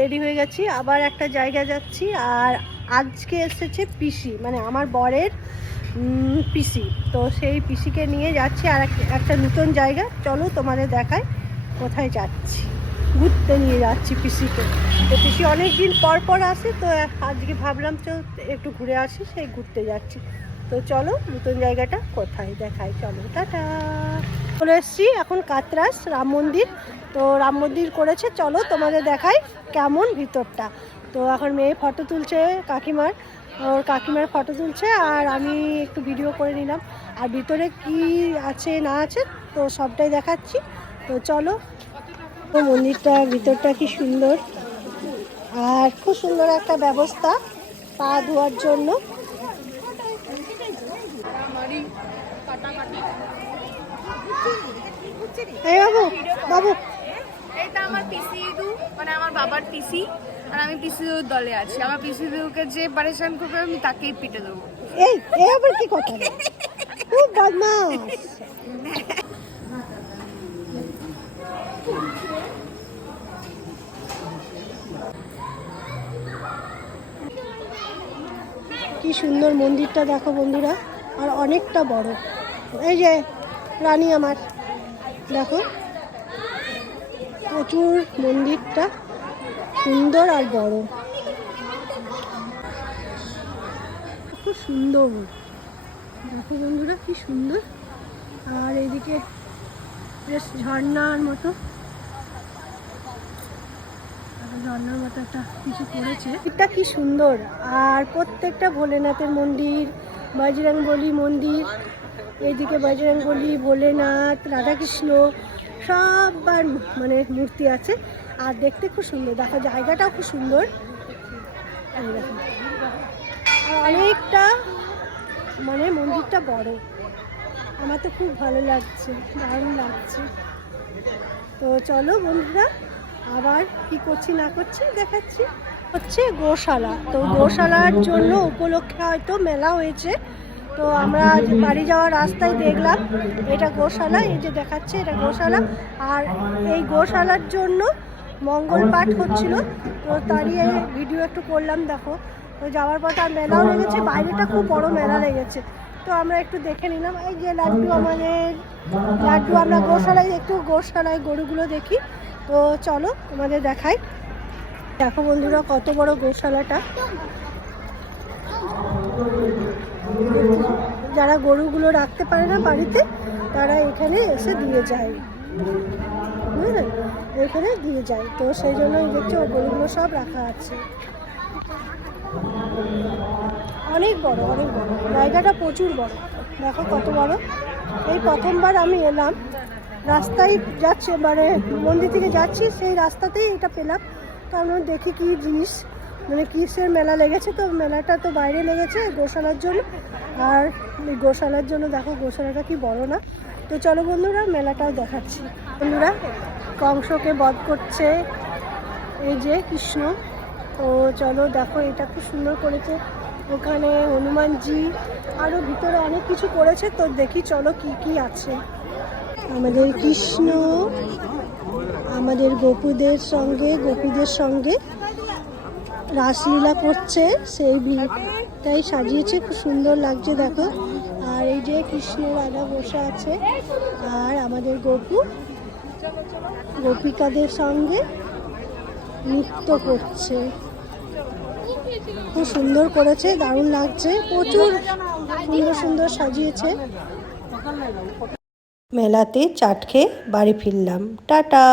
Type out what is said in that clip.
Ready হয়ে গেছি, আবার একটা জায়গায় যাচ্ছি। আর আজকে এসেছে পিসি, মানে আমার বরের পিসি। তো সেই পিসিকে নিয়ে যাচ্ছি আর একটা নতুন জায়গা। চলো তোমাদের দেখায় কোথায় যাচ্ছি। ঘুরতে নিয়ে যাচ্ছি পিসিকে। তো পিসি অনেক দিন পর পর আসে, তো আজকে ভাবলাম চল একটু ঘুরে আসি, সেই ঘুরতে যাচ্ছি। তো চলো নতুন জায়গাটা কোথায় দেখাই, চলো টাটা। চলে এসছি এখন কাতরাস রাম মন্দির। তো রাম মন্দির করেছে, চলো তোমাদের দেখাই কেমন ভিতরটা। তো এখন মেয়ে ফটো তুলছে কাকিমার, ওর কাকিমার ফটো তুলছে, আর আমি একটু ভিডিও করে নিলাম। আর ভিতরে কি আছে না আছে তো সবটাই দেখাচ্ছি। তো চলো। তো মন্দিরটা ভিতরটা কি সুন্দর, আর খুব সুন্দর একটা ব্যবস্থা পা ধোয়ার জন্য। এই বাবু বাবু, এটা আমার পিসি দু, মানে আমার বাবার পিসি, আর আমি পিসি দুর দলে আছি। আমার পিসি দুকে যে পারেশান করবে আমি তাকেই পিটে দেবো। এই এই আবার কি কথা, খুব বদমাস। কি সুন্দর মন্দিরটা দেখো বন্ধুরা, আর অনেকটা বড়। এই যে রানী আমার, দেখো প্রচুর মন্দিরটা সুন্দর আর বড়, খুব সুন্দর। দেখো বন্ধুরা কি সুন্দর। আর এইদিকে বেশ ঝর্ণার মতো, ঝর্ণার মতো একটা কিছু করেছে। এটা কি সুন্দর। আর প্রত্যেকটা ভোলেনাথের মন্দির, বজরংবলী মন্দির, এইদিকে বজরংবলী, ভোলেনাথ, রাধাকৃষ্ণ সবার মানে মূর্তি আছে। আর দেখতে খুব সুন্দর, দেখো জায়গাটাও খুব সুন্দর। এই দেখো, আর অনেকটা মানে মন্দিরটা বড়। আমার তো খুব ভালো লাগছে, দারুণ লাগছে। তো চলো বন্ধুরা, আবার কি করছি না করছি দেখাচ্ছি। হচ্ছে গোশালা, তো গোশালার জন্য উপলক্ষে হয়তো মেলা হয়েছে। তো আমরা বাড়ি যাওয়ার রাস্তায় দেখলাম এটা গোশালা, এই যে দেখাচ্ছে এটা গোশালা। আর এই গোশালার জন্য মঙ্গল পাঠ হচ্ছিল, তো তারই ভিডিও একটু করলাম। দেখো তো যাওয়ার পর আর মেলাও লেগেছে, বাইরেটা খুব বড় মেলা লেগেছে। তো আমরা একটু দেখে নিলাম। এই যে লাড্ডু, আমাদের লাড্ডু, আমরা গোশালায় একটু গোশালায় গরুগুলো দেখি। তো চলো তোমাদের দেখাই। দেখো বন্ধুরা কত বড় গোশালাটা। যারা গরুগুলো রাখতে পারে না বাড়িতে, তারা এখানে এসে দিয়ে যায়, বুঝলেন, এখানে দিয়ে যায়। তো সেই জন্যই দেখছো গরুগুলো সব রাখা আছে। অনেক বড়, অনেক বড় জায়গাটা, প্রচুর বড়। দেখো কত বড়। এই প্রথমবার আমি এলাম, রাস্তায় যাচ্ছে মানে মন্দির থেকে যাচ্ছি, সেই রাস্তাতেই এটা পেলাম। কারণ দেখি কি জিনিস, মানে কিসের মেলা লেগেছে। তো মেলাটা তো বাইরে লেগেছে গোশালার জন্য। আর এই গোশালার জন্য দেখো গোশালাটা কি বড় না। তো চলো বন্ধুরা মেলাটাও দেখাচ্ছি। বন্ধুরা কংসকে বধ করছে এই যে কৃষ্ণ। তো চলো দেখো, এটা খুব সুন্দর করেছে। ওখানে হনুমানজি, আরও ভিতরে অনেক কিছু করেছে। তো দেখি চলো কি কি আছে। আমাদের কৃষ্ণ আমাদের গোপীদের সঙ্গে রাসলীলা করছে, সেই ভিড়টাই সাজিয়েছে, খুব সুন্দর লাগছে দেখো। আর এই যে কৃষ্ণ রাধা বসে আছে, আর আমাদের গোপিকাদের সঙ্গে নৃত্য করছে। খুব সুন্দর করেছে, দারুণ লাগছে, প্রচুর সুন্দর সুন্দর সাজিয়েছে। মেলাতে চাট খেয়ে বাড়ি ফিরলাম, টাটা।